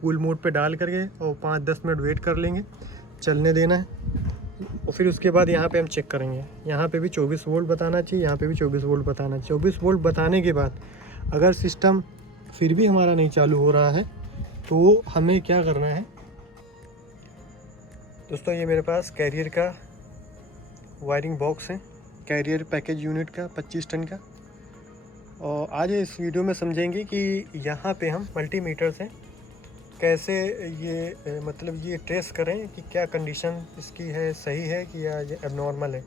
Cool mode पे डाल करके और 5-10 मिनट वेट कर लेंगे, चलने देना है। और फिर उसके बाद यहाँ पे हम चेक करेंगे, यहाँ पे भी 24 वोल्ट बताना चाहिए, यहाँ पे भी 24 वोल्ट बताना चाहिए। 24 वोल्ट बताने के बाद अगर सिस्टम फिर भी हमारा नहीं चालू हो रहा है तो हमें क्या करना है दोस्तों, ये मेरे पास कैरियर का वायरिंग बॉक्स है, कैरियर पैकेज यूनिट का 25 टन का। और आज इस वीडियो में समझेंगे कि यहाँ पे हम मल्टीमीटर से कैसे ये मतलब ये ट्रेस करें कि क्या कंडीशन इसकी है, सही है कि या ये एबनॉर्मल है।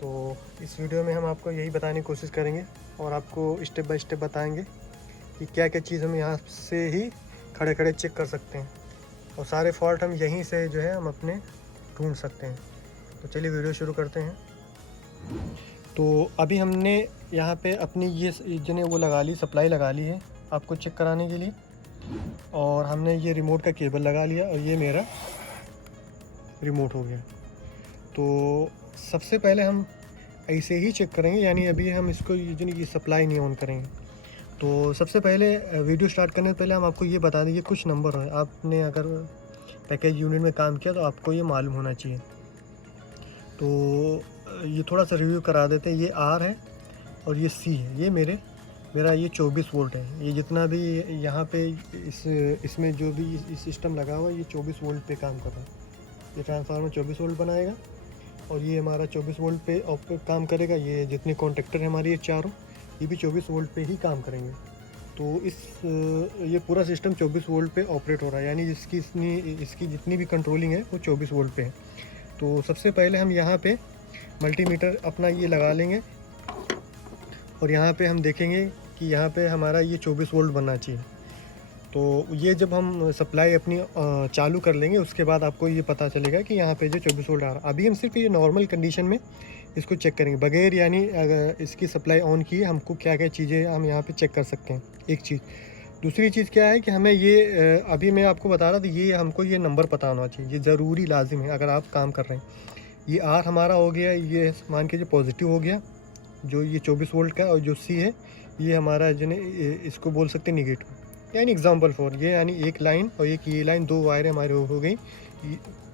तो इस वीडियो में हम आपको यही बताने की कोशिश करेंगे और आपको स्टेप बाय स्टेप बताएंगे कि क्या क्या चीज़ हम यहाँ से ही खड़े खड़े चेक कर सकते हैं और सारे फॉल्ट हम यहीं से जो है हम अपने ढूंढ सकते हैं। तो चलिए वीडियो शुरू करते हैं। तो अभी हमने यहाँ पे अपनी ये जो है वो लगा ली, सप्लाई लगा ली है आपको चेक कराने के लिए, और हमने ये रिमोट का केबल लगा लिया और ये मेरा रिमोट हो गया। तो सबसे पहले हम ऐसे ही चेक करेंगे, यानी अभी हम इसको ये सप्लाई नहीं ऑन करेंगे। तो सबसे पहले वीडियो स्टार्ट करने से पहले हम आपको ये बता दें, ये कुछ नंबर है, आपने अगर पैकेज यूनिट में काम किया तो आपको ये मालूम होना चाहिए। तो ये थोड़ा सा रिव्यू करा देते हैं। ये आर है और ये सी है, ये मेरा ये 24 वोल्ट है। ये जितना भी यहाँ पे इसमें जो भी सिस्टम लगा हुआ है ये 24 वोल्ट पे काम कर रहा है। ये ट्रांसफार्मर 24 वोल्ट बनाएगा और ये हमारा 24 वोल्ट पे काम करेगा। ये जितने कॉन्टेक्टर हैं हमारी ये चारों, ये भी 24 वोल्ट पे ही काम करेंगे। तो ये पूरा सिस्टम 24 वोल्ट पे ऑपरेट हो रहा है, यानी इसकी जितनी भी कंट्रोलिंग है वो 24 वोल्ट पे है। तो सबसे पहले हम यहाँ पे मल्टीमीटर अपना ये लगा लेंगे और यहाँ पे हम देखेंगे कि यहाँ पे हमारा ये 24 वोल्ट बनना चाहिए। तो ये जब हम सप्लाई अपनी चालू कर लेंगे उसके बाद आपको ये पता चलेगा कि यहाँ पे जो 24 वोल्ट आ रहा है। अभी हम सिर्फ ये नॉर्मल कंडीशन में इसको चेक करेंगे, बगैर यानी अगर इसकी सप्लाई ऑन की हमको क्या क्या चीज़ें हम यहाँ पे चेक कर सकते हैं, एक चीज़। दूसरी चीज़ क्या है कि हमें ये अभी मैं आपको बता रहा था, ये हमको ये नंबर पता होना चाहिए, ये ज़रूरी लाजिम है अगर आप काम कर रहे हैं। ये आर हमारा हो गया, ये मान के जो पॉजिटिव हो गया जो ये 24 वोल्ट का, और जो सी है ये हमारा जो इसको बोल सकते हैं निगेटिव, यानी एग्जांपल फॉर ये, यानी एक लाइन और एक ये लाइन, दो वायर हमारे हो गई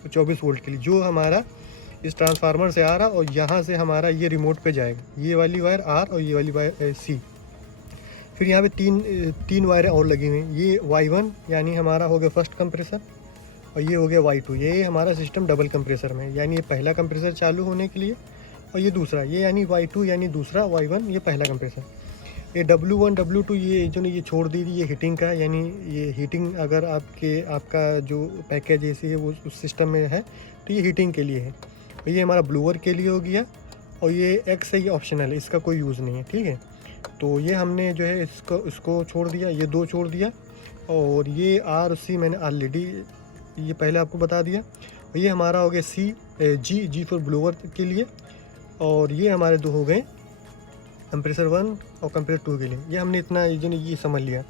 24 वोल्ट के लिए, जो हमारा इस ट्रांसफार्मर से आ रहा और यहाँ से हमारा ये रिमोट पे जाएगा, ये वाली वायर आर और ये वाली वायर सी। फिर यहाँ पे तीन वायरें और लगी हुई हैं। ये Y1 यानी हमारा हो गया फर्स्ट कंप्रेसर और ये हो गया Y2, ये हमारा सिस्टम डबल कंप्रेसर में, यानी ये पहला कंप्रेसर चालू होने के लिए और ये दूसरा, ये यानी Y2 यानी दूसरा, Y1 ये पहला कंप्रेसर। ये W1 W2 ये जो ये छोड़ दीजिए, ये हीटिंग का, यानी ये हीटिंग अगर आपका जो पैकेज ऐसी है वो उस सिस्टम में है तो ये हीटिंग के लिए है। और ये हमारा ब्लोअर के लिए हो गया और ये X है, ये ऑप्शनल है, इसका कोई यूज़ नहीं है, ठीक है। तो ये हमने जो है इसको छोड़ दिया, ये दो छोड़ दिया, और ये R C मैंने ऑलरेडी ये पहले आपको बता दिया। और ये हमारा हो गया जी फॉर ब्लोअर के लिए, और ये हमारे दो हो गए कंप्रेसर 1 और कंप्रेसर 2 के लिए। ये हमने इतना ये समझ लिया।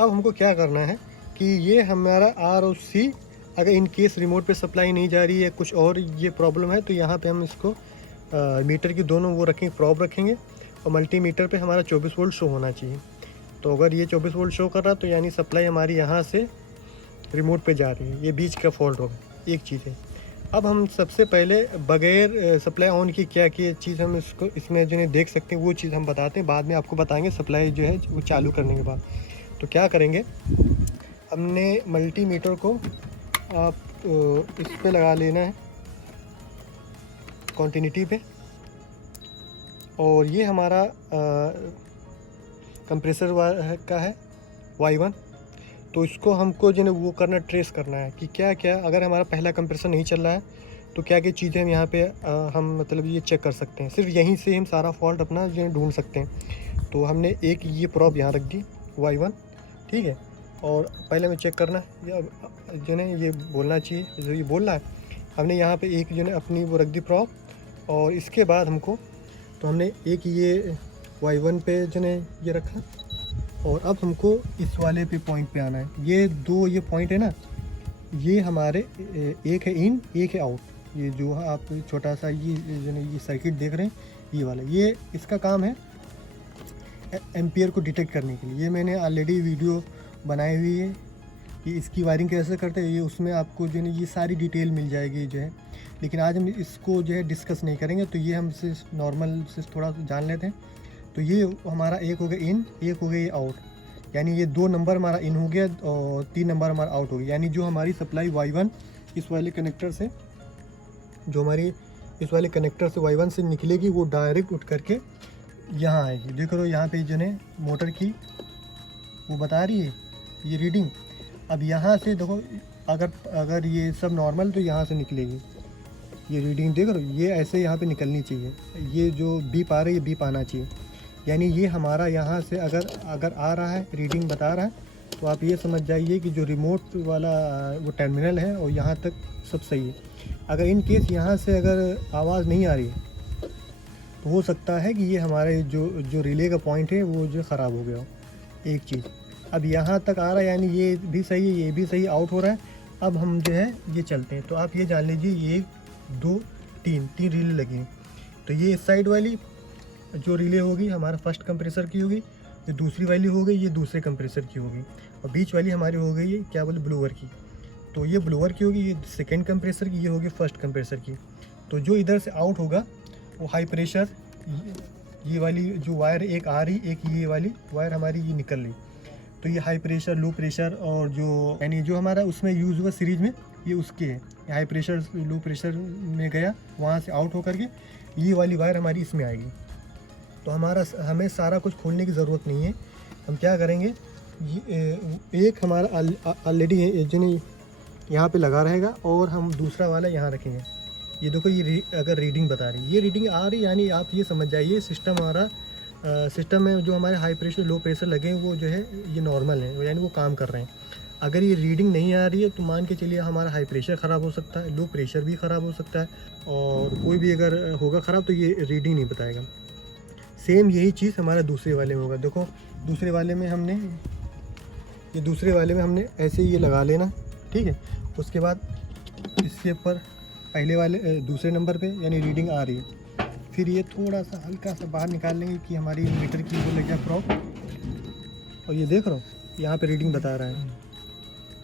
अब हमको क्या करना है कि ये हमारा R और C अगर इन केस रिमोट पे सप्लाई नहीं जा रही है, कुछ और ये प्रॉब्लम है, तो यहाँ पे हम इसको मीटर की दोनों वो रखेंगे, प्रॉब रखेंगे, और मल्टीमीटर पे हमारा 24 वोल्ट शो होना चाहिए। तो अगर ये 24 वोल्ट शो कर रहा तो यानी सप्लाई हमारी यहाँ से रिमोट पे जा रही है, ये बीच का फॉल्ट होगा, एक चीज़ है। अब हम सबसे पहले बगैर सप्लाई ऑन की क्या चीज़ हम इसमें जो देख सकते हैं वो चीज़ हम बताते हैं, बाद में आपको बताएंगे सप्लाई जो है वो चालू करने के बाद। तो क्या करेंगे, हमने मल्टीमीटर को आप इस पे लगा लेना है कॉन्टिन्यूटी पे, और ये हमारा कंप्रेसर का है Y1। तो इसको हमको जो है वो करना, ट्रेस करना है कि क्या क्या अगर हमारा पहला कंप्रेसर नहीं चल रहा है तो क्या क्या चीज़ें हम यहाँ पे हम मतलब ये चेक कर सकते हैं। सिर्फ यहीं से हम सारा फॉल्ट अपना जो है ढूंढ सकते हैं। तो हमने एक ये प्रॉब यहाँ रख दी Y1, ठीक है। और पहले हमें चेक करना है जो है ये बोलना चाहिए, जो ये बोल रहा है, हमने यहाँ पे एक जो है अपनी वो रख दी प्रॉब, और इसके बाद हमको तो हमने एक ये Y1 पे जो है ये रखा, और अब हमको इस वाले पे पॉइंट पे आना है। ये दो ये पॉइंट है ना, ये हमारे एक है इन, एक है आउट। ये जो आप छोटा सा ये सर्किट देख रहे हैं, ये वाला, ये इसका काम है एम्पियर को डिटेक्ट करने के लिए। ये मैंने ऑलरेडी वीडियो बनाई हुई है कि इसकी वायरिंग कैसे करते हैं, ये उसमें आपको जो है ये सारी डिटेल मिल जाएगी जो है। लेकिन आज हम इसको जो है डिस्कस नहीं करेंगे, तो ये हम सिर्फ नॉर्मल से थोड़ा जान लेते हैं। तो ये हमारा एक हो गया इन, एक हो गया ये आउट, यानी ये 2 नंबर हमारा इन हो गया और 3 नंबर हमारा आउट हो गया। यानी जो हमारी सप्लाई Y1 इस वाले कनेक्टर से, जो हमारी इस वाले कनेक्टर से Y1 से निकलेगी, वो डायरेक्ट उठ करके यहाँ आएगी। देखो तो यहाँ पे जो है मोटर की वो बता रही है ये रीडिंग। अब यहाँ से देखो, अगर ये सब नॉर्मल तो यहाँ से निकलेगी ये रीडिंग। देख रहे हो, ये ऐसे यहाँ पे निकलनी चाहिए, ये जो बीप आ रही है ये बीप आना चाहिए। यानी ये हमारा यहाँ से अगर आ रहा है, रीडिंग बता रहा है, तो आप ये समझ जाइए कि जो रिमोट वाला वो टर्मिनल है और यहाँ तक सब सही है। अगर इन केस यहाँ से अगर आवाज़ नहीं आ रही है, तो हो सकता है कि ये हमारे जो रिले का पॉइंट है वो जो ख़राब हो गया हो। एक चीज़, अब यहाँ तक आ रहा है, यानी ये भी सही है, ये भी सही, आउट हो रहा है। अब हम जो है ये चलते हैं। तो आप ये जान लीजिए, ये 1 2 3 रिले लगी हैं। तो ये इस साइड वाली जो रिले होगी हमारा फर्स्ट कंप्रेसर की होगी, ये दूसरी वाली हो गई ये दूसरे कंप्रेसर की होगी, और बीच वाली हमारी हो गई ये क्या बोले ब्लोअर की। तो ये ब्लोअर की होगी, ये सेकेंड कंप्रेसर की, ये होगी फर्स्ट कंप्रेसर की। तो जो इधर से आउट होगा वो हाई प्रेशर, ये वाली जो वायर एक आ रही, एक ये वाली वायर हमारी ये निकल रही। तो ये हाई प्रेशर, लो प्रेशर, और जो यानी जो हमारा उसमें यूज़ हुआ सीरीज में, ये उसके है। हाई प्रेशर लो प्रेशर में गया, वहाँ से आउट होकर के ये वाली वायर हमारी इसमें आएगी। तो हमें सारा कुछ खोलने की ज़रूरत नहीं है। हम क्या करेंगे, एक हमारा ऑलरेडी है जिन्हें यहाँ पे लगा रहेगा, और हम दूसरा वाला यहाँ रखेंगे। ये देखो, ये अगर रीडिंग बता रही है, ये रीडिंग आ रही, यानी आप ये समझ जाइए सिस्टम हमारा सिस्टम में जो हमारे हाई प्रेशर लो प्रेशर लगे हैं वो जो है ये नॉर्मल है, यानी वो काम कर रहे हैं। अगर ये रीडिंग नहीं आ रही है तो मान के चलिए हमारा हाई प्रेशर ख़राब हो सकता है, लो प्रेशर भी ख़राब हो सकता है, और कोई भी अगर होगा ख़राब तो ये रीडिंग नहीं बताएगा। सेम यही चीज़ हमारा दूसरे वाले में होगा। देखो, दूसरे वाले में हमने ऐसे ये लगा लेना, ठीक है। उसके बाद इसके ऊपर पहले वाले दूसरे नंबर पे यानी रीडिंग आ रही है, फिर ये थोड़ा सा हल्का सा बाहर निकाल लेंगे कि हमारी मीटर की वो लग जाए प्रॉप, और ये देख रहा हूँ यहाँ पे रीडिंग बता रहा है।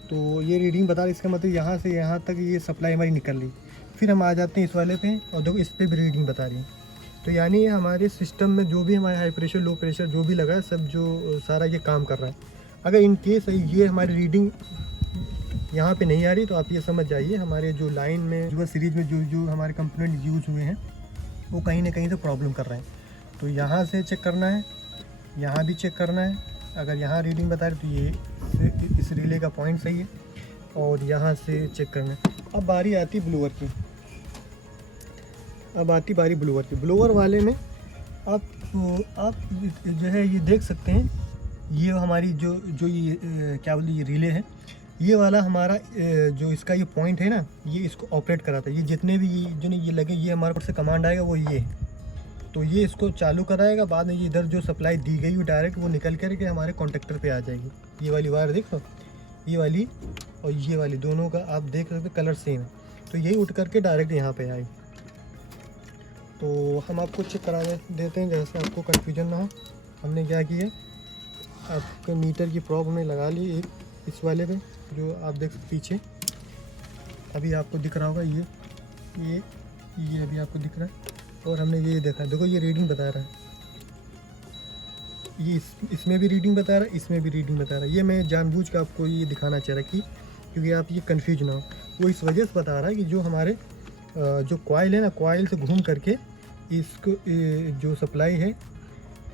तो ये रीडिंग बता रहा है, इसका मतलब यहाँ से यहाँ तक ये सप्लाई हमारी निकल रही। फिर हम आ जाते हैं इस वाले पे, और देखो इस पर भी रीडिंग बता रही है। तो यानी हमारे सिस्टम में जो भी हमारे हाई प्रेशर लो प्रेशर जो भी लगा है, सब जो सारा ये काम कर रहा है। अगर इन केस ये हमारी रीडिंग यहाँ पे नहीं आ रही, तो आप ये समझ जाइए हमारे जो लाइन में जो सीरीज में जो हमारे कंपोनेंट यूज हुए हैं वो कहीं ना कहीं से प्रॉब्लम कर रहे हैं। तो यहाँ से चेक करना है, यहाँ भी चेक करना है। अगर यहाँ रीडिंग बता रही तो ये इस रिले का पॉइंट सही है, और यहाँ से चेक करना है। अब बारी आती ब्लोअर की, ब्लोअर वाले में आप जो है ये देख सकते हैं, ये हमारी जो ये क्या बोलते ये रिले है, ये वाला हमारा जो इसका ये पॉइंट है ना, ये इसको ऑपरेट कराता है। ये जितने भी जो ये लगे, ये हमारे ऊपर से कमांड आएगा वो ये है। तो ये इसको चालू कराएगा, बाद में ये इधर जो सप्लाई दी गई वो डायरेक्ट वो निकल करके हमारे कॉन्टेक्टर पे आ जाएगी। ये वाली वायर देख लो, ये वाली और ये वाली दोनों का आप देख सकते कलर सेम है। तो यही उठ करके डायरेक्ट यहाँ पे आएगी। तो हम आपको चेक करा देते हैं, जैसे आपको कन्फ्यूजन ना हो। हमने क्या किया, आपके मीटर की प्रॉब हमने लगा ली एक इस वाले पे, जो आप देख सकते पीछे अभी आपको दिख रहा होगा, ये अभी आपको दिख रहा है। और हमने ये देखा, देखो ये रीडिंग बता रहा है, ये इसमें भी रीडिंग बता रहा है, इसमें भी रीडिंग बता रहा है। ये मैं जानबूझ के आपको ये दिखाना चाह रहा कि क्योंकि आप ये कन्फ्यूज ना हो। वो इस वजह से बता रहा है कि जो हमारे जो कॉइल है ना, कॉइल से घूम करके इसको जो सप्लाई है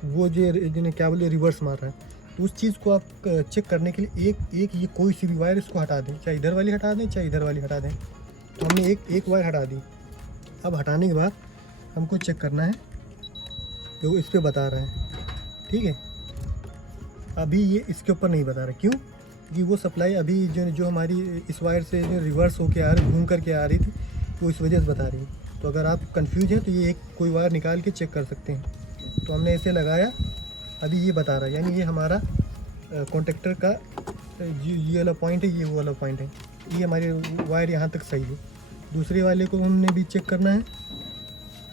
वो जो जिन्हें क्या बोले रिवर्स मार रहा है। तो उस चीज़ को आप चेक करने के लिए एक ये कोई सी भी वायर इसको हटा दें, चाहे इधर वाली हटा दें चाहे इधर वाली हटा दें। तो हमने एक वायर हटा दी। अब हटाने के बाद हमको चेक करना है, जो इस पर बता रहा है, ठीक है। अभी ये इसके ऊपर नहीं बता रहा, क्यों? कि वो सप्लाई अभी जो हमारी इस वायर से जो रिवर्स होके आ रही, घूम करके आ रही थी, वो इस वजह से बता रही है। तो अगर आप कंफ्यूज हैं तो ये एक कोई वायर निकाल के चेक कर सकते हैं। तो हमने इसे लगाया, अभी ये बता रहा है, यानी ये हमारा कॉन्टेक्टर का ये वाला पॉइंट है, ये वो वाला पॉइंट है, ये हमारी वायर यहाँ तक सही है। दूसरे वाले को हमने भी चेक करना है,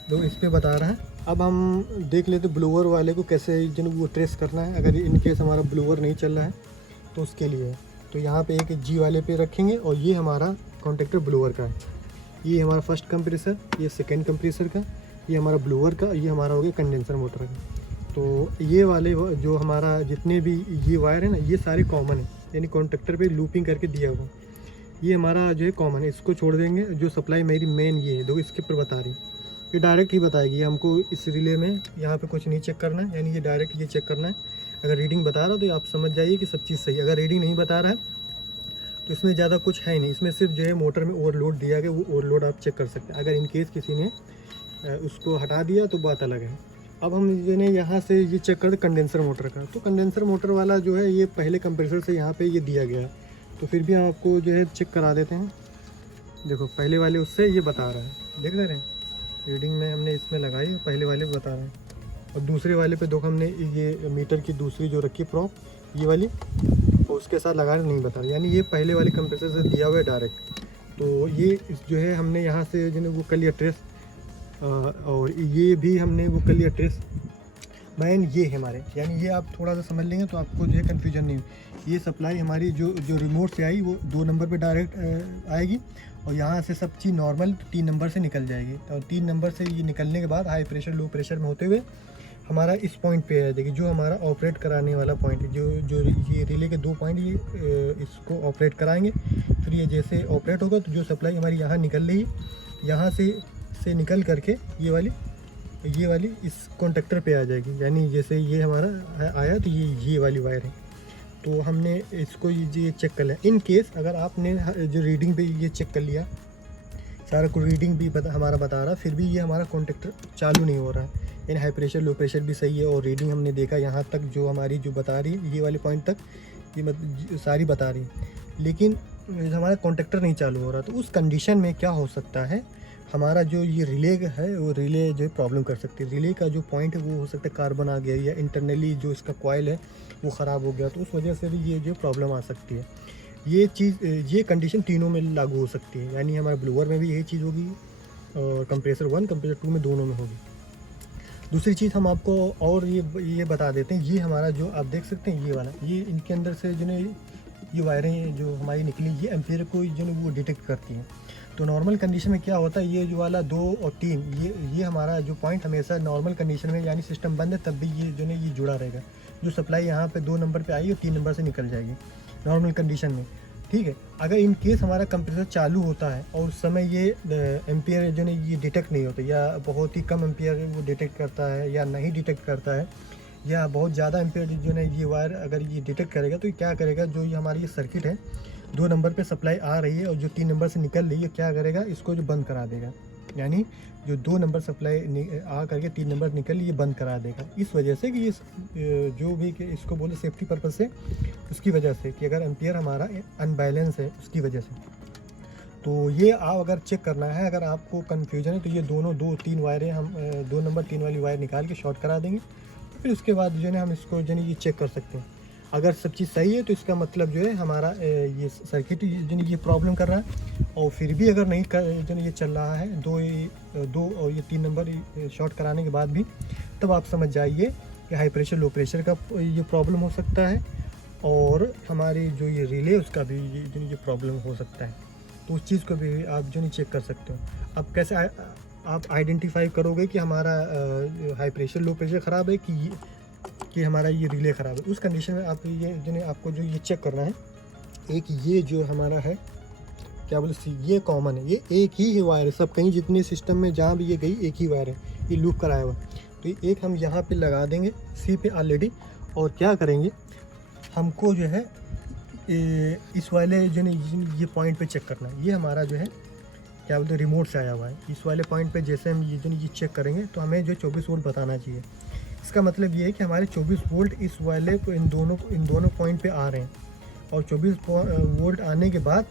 तो इस पर बता रहा है। अब हम देख लेते ब्लोअर वाले को कैसे वो ट्रेस करना है, अगर इन केस हमारा ब्लोअर नहीं चल रहा है तो उसके लिए है। तो यहाँ पे एक जी वाले पे रखेंगे और ये हमारा कॉन्टेक्टर ब्लोअर का है। ये हमारा फर्स्ट कंप्रेसर, ये सेकेंड कंप्रेसर का, ये हमारा ब्लोअर का, ये हमारा हो गया कंडेंसर मोटर का। तो ये वाले जो हमारा जितने भी ये वायर है ना, ये सारे कॉमन है, यानी कॉन्टेक्टर पे लूपिंग करके दिया हुआ। ये हमारा जो है कॉमन है, इसको छोड़ देंगे। जो सप्लाई मेरी मेन ये है, देखो इसके ऊपर बता रही, ये डायरेक्ट ही बताएगी हमको। इस रिले में यहाँ पे कुछ नहीं चेक करना है, यानी ये डायरेक्ट ये चेक करना है। अगर रीडिंग बता रहा तो आप समझ जाइए कि सब चीज़ सही है। अगर रीडिंग नहीं बता रहा है तो इसमें ज़्यादा कुछ है नहीं, इसमें सिर्फ जो है मोटर में ओवरलोड दिया गया, वो ओवरलोड आप चेक कर सकते हैं। अगर इन केस किसी ने उसको हटा दिया तो बात अलग है। अब हम जो है यहाँ से ये चेक करते कंडेंसर मोटर का। तो कंडेंसर मोटर वाला जो है ये पहले कंप्रेसर से यहाँ पे ये दिया गया है, तो फिर भी हम आपको जो है चेक करा देते हैं। देखो पहले वाले उससे ये बता रहा है, देख रहे हैं रीडिंग में हमने इसमें लगाई, पहले वाले बता रहे हैं। और दूसरे वाले पे देखो हमने ये मीटर की दूसरी जो रखी प्रॉप ये वाली, और उसके साथ लगा नहीं बता रहा, यानी ये पहले वाले कंप्रेसर से दिया हुआ है डायरेक्ट। तो ये जो है हमने यहाँ से जो है वो कर लिया ट्रेस, और ये भी हमने वो कर लिया ट्रेस। मैन ये है हमारे, यानी ये आप थोड़ा सा समझ लेंगे तो आपको जो है कन्फ्यूजन नहीं। ये सप्लाई हमारी जो रिमोट से आई वो 2 नंबर पे डायरेक्ट आएगी, और यहाँ से सब चीज़ नॉर्मल 3 नंबर से निकल जाएगी। और 3 नंबर से ये निकलने के बाद हाई प्रेशर लो प्रेशर में होते हुए हमारा इस पॉइंट पे आ जाएगी, जो हमारा ऑपरेट कराने वाला पॉइंट है। जो ये रिले के 2 पॉइंट ये इसको ऑपरेट कराएंगे। फिर ये जैसे ऑपरेट होगा तो जो सप्लाई हमारी यहाँ निकल रही है, यहाँ से निकल करके ये वाली इस कॉन्टेक्टर पे आ जाएगी। यानी जैसे ये हमारा आया तो ये वाली वायर है। तो हमने इसको ये चेक कर लिया। इन केस अगर आपने जो रीडिंग पे ये चेक कर लिया, सारा कुछ रीडिंग भी हमारा बता रहा, फिर भी ये हमारा कॉन्टेक्टर चालू नहीं हो रहा है, यानी हाई प्रेशर लो प्रेशर भी सही है, और रीडिंग हमने देखा यहाँ तक जो हमारी जो बता रही है ये वाले पॉइंट तक ये सारी बता रही है, लेकिन हमारा कॉन्टेक्टर नहीं चालू हो रहा। तो उस कंडीशन में क्या हो सकता है, हमारा जो ये रिले है वो रिले जो प्रॉब्लम कर सकती है। रिले का जो पॉइंट है वो हो सकता है कार्बन आ गया, या इंटरनली जो इसका कॉइल है वो ख़राब हो गया, तो उस वजह से भी ये जो प्रॉब्लम आ सकती है। ये कंडीशन तीनों में लागू हो सकती है, यानी हमारे ब्लोअर में भी यही चीज़ होगी, और कंप्रेसर 1 कंप्रेसर 2 में दोनों में होगी। दूसरी चीज़ हम आपको और ये बता देते हैं, ये हमारा जो आप देख सकते हैं ये वाला, ये इनके अंदर से जो है ये वायरें जो हमारी निकली, ये एम्पियर को जो है वो डिटेक्ट करती हैं। तो नॉर्मल कंडीशन में क्या होता है, ये जो वाला 2 और 3 ये हमारा जो पॉइंट हमेशा नॉर्मल कंडीशन में, यानी सिस्टम बंद है तब भी ये जो है ये जुड़ा रहेगा। जो सप्लाई यहाँ पे 2 नंबर पे आई है 3 नंबर से निकल जाएगी नॉर्मल कंडीशन में, ठीक है। अगर इन केस हमारा कंप्रेसर चालू होता है और उस समय ये एम्पियर जो है ये डिटेक्ट नहीं होता, या बहुत ही कम एम्पियर वो डिटेक्ट करता है, या नहीं डिटेक्ट करता है, या बहुत ज़्यादा एम्पियर जो है ये वायर अगर ये डिटेक्ट करेगा, तो क्या करेगा, जो ये हमारी ये सर्किट है 2 नंबर पे सप्लाई आ रही है और जो 3 नंबर से निकल रही है, क्या करेगा, इसको जो बंद करा देगा। यानी जो 2 नंबर सप्लाई आ करके 3 नंबर निकल ये बंद करा देगा। इस वजह से कि ये जो भी कि इसको बोले सेफ्टी पर्पज़ से, उसकी वजह से कि अगर एम्पियर हमारा अनबैलेंस है उसकी वजह से। तो ये आप अगर चेक करना है, अगर आपको कन्फ्यूजन है, तो ये दोनों 2-3 वायरें हम 2 नंबर 3 वाली वायर निकाल के शॉर्ट करा देंगे। फिर उसके बाद जो है हम इसको जो है ये चेक कर सकते हैं। अगर सब चीज़ सही है तो इसका मतलब जो है हमारा ये सर्किट जो ये प्रॉब्लम कर रहा है, और फिर भी अगर नहीं जो ये चल रहा है 2 और ये 3 नंबर शॉर्ट कराने के बाद भी, तब आप समझ जाइए कि हाई प्रेशर लो प्रेशर का ये प्रॉब्लम हो सकता है, और हमारी जो ये रिले उसका भी ये प्रॉब्लम हो सकता है। तो उस चीज़ को भी आप जो नहीं चेक कर सकते हो। अब कैसे आप आइडेंटिफाई करोगे कि हमारा हाई प्रेशर लो प्रेशर ख़राब है कि हमारा ये रिले ख़राब है। उस कंडीशन में आप ये जो है आपको जो ये चेक करना है, एक ये जो हमारा है क्या बोले ये कॉमन है, ये एक ही वायर है, सब कहीं जितने सिस्टम में जहाँ भी ये गई एक ही वायर है, ये लूप कराया हुआ। तो एक हम यहाँ पे लगा देंगे सी पे ऑलरेडी, और क्या करेंगे, हमको जो है इस वाले जो है ये पॉइंट पे चेक करना है। ये हमारा जो है क्या बोलते हैं रिमोट से आया हुआ है। इस वाले पॉइंट पे जैसे हम ये जो ये चेक करेंगे तो हमें जो 24 वोल्ट बताना चाहिए। इसका मतलब ये है कि हमारे 24 वोल्ट इस वाले इन दोनों पॉइंट पे आ रहे हैं, और 24 वोल्ट आने के बाद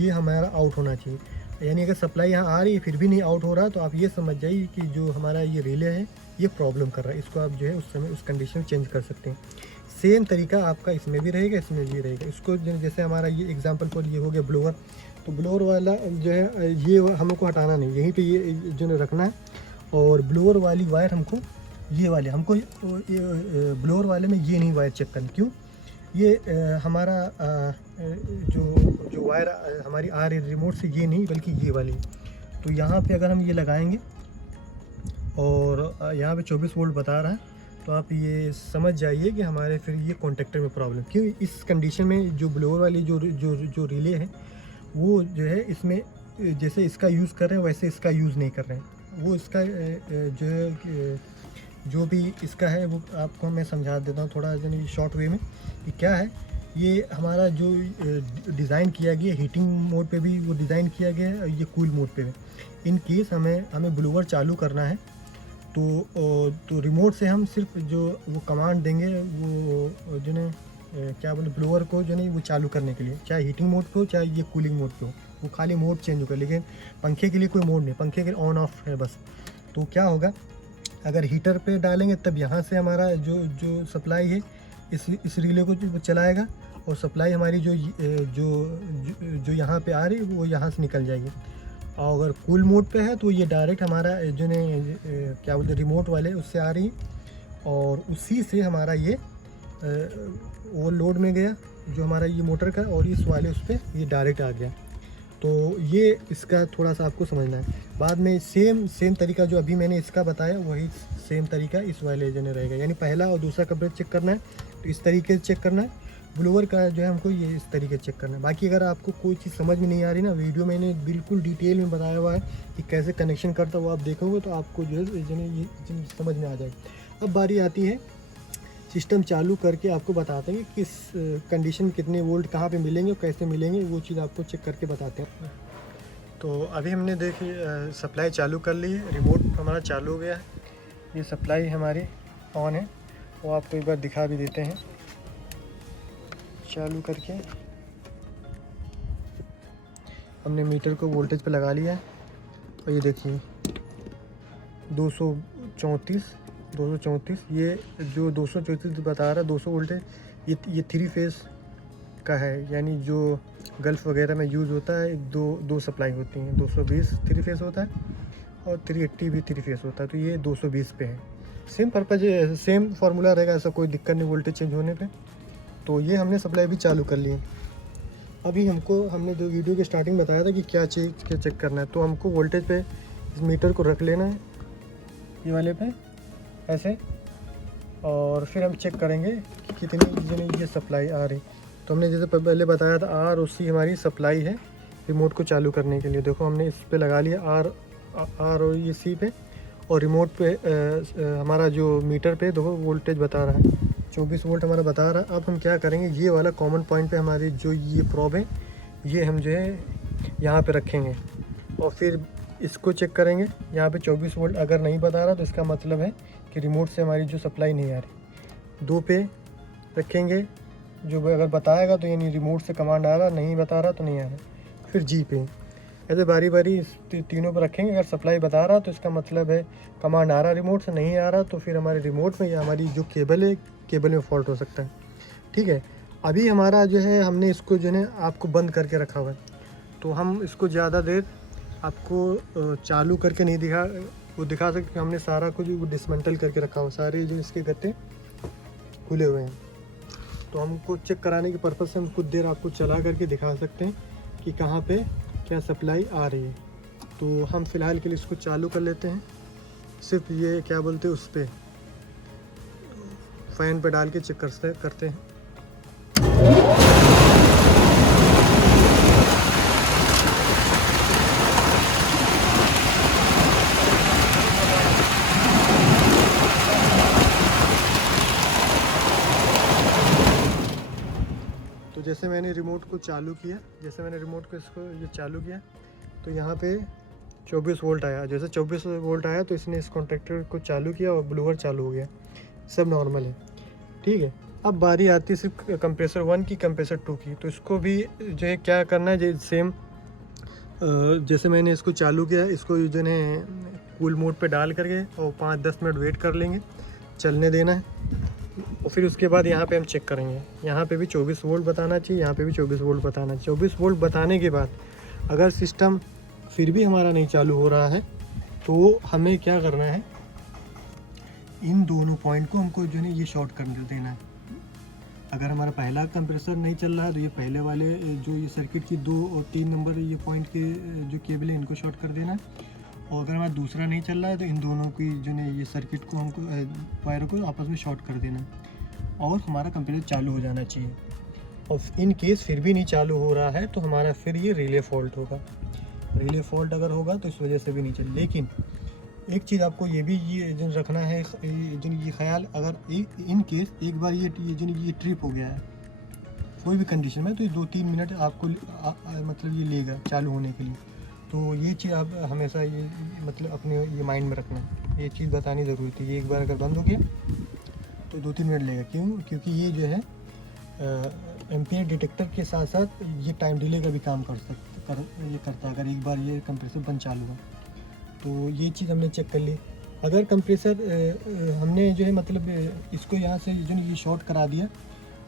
ये हमारा आउट होना चाहिए। यानी अगर सप्लाई यहाँ आ रही है फिर भी नहीं आउट हो रहा, तो आप ये समझ जाइए कि जो हमारा ये रिले है ये प्रॉब्लम कर रहा है। इसको आप जो है उस समय उस कंडीशन में चेंज कर सकते हैं। सेम तरीका आपका इसमें भी रहेगा, इसमें भी रहेगा। इसको जैसे हमारा ये एग्जांपल पर ये हो गया ब्लोअर, तो ब्लोअर वाला जो है ये हमको हटाना नहीं, यहीं पे ये जो है रखना है। और ब्लोअर वाली वायर हमको ये वाले हमको ब्लोअर वाले में ये नहीं वायर चेक करनी। क्यों? ये हमारा जो जो वायर हमारी आ रही रिमोट से, ये नहीं बल्कि ये वाली। तो यहाँ पे अगर हम ये लगाएंगे और यहाँ पे 24 वोल्ट बता रहा है, तो आप ये समझ जाइए कि हमारे फिर ये कॉन्टेक्टर में प्रॉब्लम। क्यों? इस कंडीशन में जो ब्लोअर वाली जो रिले है वो जो है इसमें जैसे इसका यूज़ कर रहे हैं वैसे इसका यूज़ नहीं कर रहे हैं। वो इसका जो है जो भी इसका है वो आपको मैं समझा देता हूँ थोड़ा यानी शॉर्ट वे में कि क्या है। ये हमारा जो डिज़ाइन किया गया हीटिंग मोड पे भी वो डिज़ाइन किया गया है और ये कूल मोड पे भी। इन केस हमें ब्लोअर चालू करना है तो रिमोट से हम सिर्फ जो वो कमांड देंगे वो जो है क्या बोले ब्लोअर को जो नहीं वो चालू करने के लिए, चाहे हीटिंग मोड पे हो चाहे ये कूलिंग मोड पे हो, वो खाली मोड चेंज होगा। लेकिन पंखे के लिए कोई मोड नहीं, पंखे के ऑन ऑफ है बस। तो क्या होगा अगर हीटर पे डालेंगे तब यहाँ से हमारा जो सप्लाई है इस रिले को चलाएगा और सप्लाई हमारी जो यहाँ पे आ रही है वो यहाँ से निकल जाएगी। और अगर कूल मोड पे है तो ये डायरेक्ट हमारा जो ने क्या बोलते रिमोट वाले उससे आ रही और उसी से हमारा ये वो लोड में गया जो हमारा ये मोटर का, और इस वाले उस पर ये डायरेक्ट आ गया। तो ये इसका थोड़ा सा आपको समझना है। बाद में सेम तरीका जो अभी मैंने इसका बताया वही सेम तरीका इस वाले जो रहेगा, यानी पहला और दूसरा कपड़े चेक करना है तो इस तरीके से चेक करना है। ब्लोअर का जो है हमको ये इस तरीके से चेक करना है। बाकी अगर आपको कोई चीज़ समझ में नहीं आ रही ना, वीडियो मैंने बिल्कुल डिटेल में बताया हुआ है कि कैसे कनेक्शन करता है, वो आप देखोगे तो आपको जो है ये समझ में आ जाएगा। अब बारी आती है सिस्टम चालू करके आपको बताते हैं कि किस कंडीशन में कितने वोल्ट कहाँ पे मिलेंगे और कैसे मिलेंगे, वो चीज़ आपको चेक करके बताते हैं। तो अभी हमने देखिए सप्लाई चालू कर ली है, रिमोट हमारा चालू हो गया है, ये सप्लाई हमारी ऑन है, वो आपको एक बार दिखा भी देते हैं चालू करके। हमने मीटर को वोल्टेज पे लगा लिया है और ये देखिए 234 ये जो 234 बता रहा है 200 वोल्टेज, ये 3 फेज़ का है, यानी जो गल्फ़ वगैरह में यूज़ होता है दो सप्लाई होती हैं। 220 3 फेज़ होता है और 380 भी 3 फेज़ होता है। तो ये 220 पे है। सेम पर्पज़ सेम फार्मूला रहेगा, ऐसा कोई दिक्कत नहीं वोल्टेज चेंज होने पे। तो ये हमने सप्लाई भी चालू कर ली है। अभी हमने जो वीडियो की स्टार्टिंग बताया था कि क्या चीज़ के चेक करना है, तो हमको वोल्टेज पे इस मीटर को रख लेना है ये वाले पे ऐसे, और फिर हम चेक करेंगे कि कितनी ये सप्लाई आ रही। तो हमने जैसे पहले बताया था आर और सी हमारी सप्लाई है रिमोट को चालू करने के लिए। देखो हमने इस पे लगा लिया आर और ये सी पे, और रिमोट पे हमारा जो मीटर पे देखो वोल्टेज बता रहा है 24 वोल्ट हमारा बता रहा है। अब हम क्या करेंगे, ये वाला कॉमन पॉइंट पे हमारी जो ये प्रॉब है ये हम जो है यहाँ पे रखेंगे और फिर इसको चेक करेंगे। यहाँ पे 24 वोल्ट अगर नहीं बता रहा तो इसका मतलब है कि रिमोट से हमारी जो सप्लाई नहीं आ रही। 2 पे रखेंगे, जो अगर बताएगा तो यानी रिमोट से कमांड आ रहा, नहीं बता रहा तो नहीं आ रहा। फिर जी पे ऐसे बारी बारी तीनों पर रखेंगे। अगर सप्लाई बता रहा तो इसका मतलब है कमांड आ रहा रिमोट से, नहीं आ रहा तो फिर हमारे रिमोट में या हमारी जो केबल है केबल में फॉल्ट हो सकता है। ठीक है, अभी हमारा जो है हमने इसको जो है आपको बंद करके रखा हुआ है, तो हम इसको ज़्यादा देर आपको चालू करके नहीं दिखा सकते। हमने सारा कुछ डिसमेंटल करके रखा हुआ, सारे जो इसके गत्ते खुले हुए हैं। तो हमको चेक कराने के पर्पज़ से हम कुछ देर आपको चला करके दिखा सकते हैं कि कहाँ पे क्या सप्लाई आ रही है। तो हम फ़िलहाल के लिए इसको चालू कर लेते हैं, सिर्फ ये क्या बोलते हैं उस पर फ़ैन पे डाल के चेक करते हैं। तो जैसे मैंने रिमोट को इसको ये चालू किया तो यहाँ पे 24 वोल्ट आया। जैसे 24 वोल्ट आया तो इसने इस कॉन्टैक्टर को चालू किया और ब्लोअर चालू हो गया, सब नॉर्मल है। ठीक है, अब बारी आती है सिर्फ कंप्रेसर 1 की, कंप्रेसर 2 की। तो इसको भी जो है क्या करना है, सेम जैसे मैंने इसको चालू किया, इसको जो है कूल मोड पे डाल करके और 5-10 मिनट वेट कर लेंगे, चलने देना है। और फिर उसके बाद यहाँ पे हम चेक करेंगे, यहाँ पे भी 24 वोल्ट बताना चाहिए, यहाँ पे भी 24 वोल्ट बताना चाहिए। 24 वोल्ट बताने के बाद अगर सिस्टम फिर भी हमारा नहीं चालू हो रहा है तो हमें क्या करना है, इन दोनों पॉइंट को हमको जो है ये शॉर्ट कर देना है। अगर हमारा पहला कंप्रेसर नहीं चल रहा है तो ये पहले वाले जो ये सर्किट की 2 और 3 नंबर ये पॉइंट के जो केबल है इनको शॉर्ट कर देना है। और अगर हमारा दूसरा नहीं चल रहा है तो इन दोनों की जो है ये सर्किट को हमको वायरों को आपस में शॉर्ट कर देना है और हमारा कंप्रेसर चालू हो जाना चाहिए। और इन केस फिर भी नहीं चालू हो रहा है तो हमारा फिर ये रिले फॉल्ट होगा। रिले फॉल्ट अगर होगा तो इस वजह से भी नहीं चले। लेकिन एक चीज़ आपको ये भी ये जो रखना है जो ये ख्याल, अगर इन केस एक बार ये ट्रिप हो गया है कोई भी कंडीशन में तो ये 2-3 मिनट आपको मतलब ये लेगा चालू होने के लिए। तो ये चीज़ आप हमेशा ये मतलब अपने ये माइंड में रखना, ये चीज़ बतानी ज़रूरी थी। ये एक बार अगर बंद हो गया तो 2-3 मिनट लेगा। क्योंकि ये जो है एम्पियर डिटेक्टर के साथ साथ ये टाइम डिले का भी काम करता है अगर एक बार ये कंप्रेसर बंद चालू हो। तो ये चीज़ हमने चेक कर ली। अगर कंप्रेसर हमने जो है मतलब इसको यहाँ से जो ये शॉर्ट करा दिया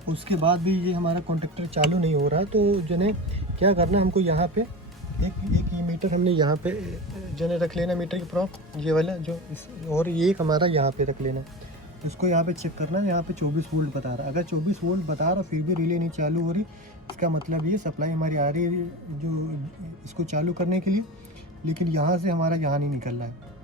उसके बाद भी ये हमारा कॉन्टेक्टर चालू नहीं हो रहा तो जो है क्या करना, हमको यहाँ पे एक ये मीटर हमने यहाँ पे जो है रख लेना, मीटर की प्रॉप ये वाला जो और ये एक हमारा यहाँ पे रख लेना। इसको यहाँ पे चेक करना है, यहाँ पे 24 वोल्ट बता रहा है। अगर 24 वोल्ट बता रहा फिर भी रिले नहीं चालू हो रही, इसका मतलब ये सप्लाई हमारी आ रही है जो इसको चालू करने के लिए, लेकिन यहाँ से हमारा यहाँ नहीं निकल रहा है।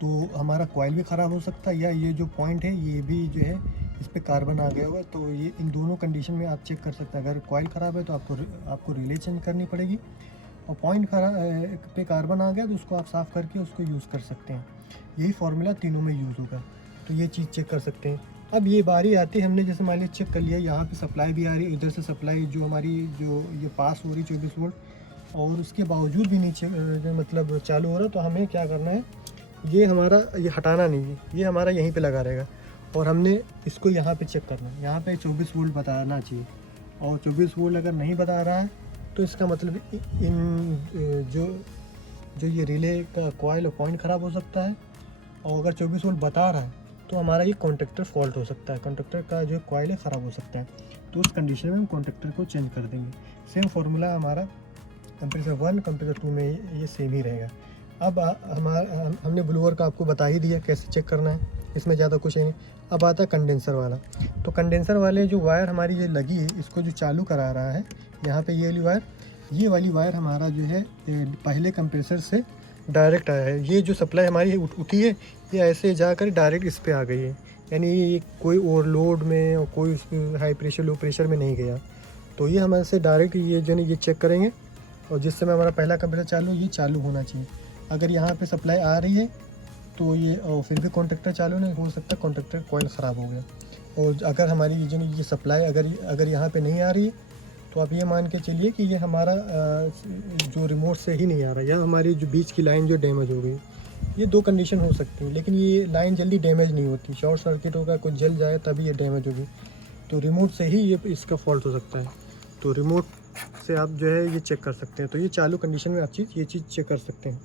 तो हमारा कॉइल भी ख़राब हो सकता है या ये जो पॉइंट है ये भी जो है इस पर कार्बन आ गया होगा। तो ये इन दोनों कंडीशन में आप चेक कर सकते हैं। अगर कॉइल ख़राब है तो आपको रिले चेंज करनी पड़ेगी, और पॉइंट खराब पे कार्बन आ गया तो उसको आप साफ़ करके उसको यूज़ कर सकते हैं। यही फार्मूला तीनों में यूज़ होगा। तो ये चीज़ चेक कर सकते हैं। अब ये बारी आती है, हमने जैसे मान लिया चेक कर लिया, यहाँ पे सप्लाई भी आ रही है, इधर से सप्लाई जो हमारी जो ये पास हो रही 24 वोल्ट, और उसके बावजूद भी नीचे मतलब चालू हो रहा, तो हमें क्या करना है, ये हमारा ये हटाना नहीं है, ये हमारा यहीं पे लगा रहेगा और हमने इसको यहाँ पे चेक करना है। यहाँ पे 24 वोल्ट बताना चाहिए, और 24 वोल्ट अगर नहीं बता रहा है तो इसका मतलब इन जो ये रिले का कॉइल और पॉइंट ख़राब हो सकता है। और अगर 24 वोल्ट बता रहा है तो हमारा ये कॉन्टेक्टर फॉल्ट हो सकता है, कॉन्टेक्टर का जो कॉइल है ख़राब हो सकता है। तो उस कंडीशन में हम कॉन्टेक्टर को चेंज कर देंगे। सेम फार्मूला हमारा कंप्रेसर 1 कंप्रेसर 2 में ये सेम ही रहेगा। अब हमने ब्लोअर का आपको बता ही दिया कैसे चेक करना है, इसमें ज़्यादा कुछ है नहीं। अब आता है कंडेंसर वाला। तो कंडेंसर वाले जो वायर हमारी ये लगी है, इसको जो चालू करा रहा है यहाँ पे ये वाली वायर हमारा जो है पहले कंप्रेसर से डायरेक्ट आया है। ये जो सप्लाई हमारी उठी है ये ऐसे जाकर डायरेक्ट इस पे आ गई है, यानी ये कोई ओवरलोड में और कोई हाई प्रेशर लो प्रेशर में नहीं गया। तो ये हमारे से डायरेक्ट ये जो है ये चेक करेंगे, और जिस समय हमारा पहला कंप्रेसर चालू होना चाहिए। अगर यहाँ पे सप्लाई आ रही है तो ये और फिर भी कॉन्टेक्टर चालू नहीं हो सकता, कॉन्टेक्टर कॉइल ख़राब हो गया। और अगर हमारी ये सप्लाई अगर यहाँ पे नहीं आ रही है तो आप ये मान के चलिए कि ये हमारा जो रिमोट से ही नहीं आ रहा, या हमारी जो बीच की लाइन जो डैमेज हो गई। ये 2 कंडीशन हो सकती है, लेकिन ये लाइन जल्दी डैमेज नहीं होती। शॉर्ट सर्किट होगा, कुछ जल जाए तभी ये डैमेज होगी। तो रिमोट से ही ये इसका फॉल्ट हो सकता है। तो रिमोट से आप जो है ये चेक कर सकते हैं। तो ये चालू कंडीशन में आप ये चीज़ चेक कर सकते हैं।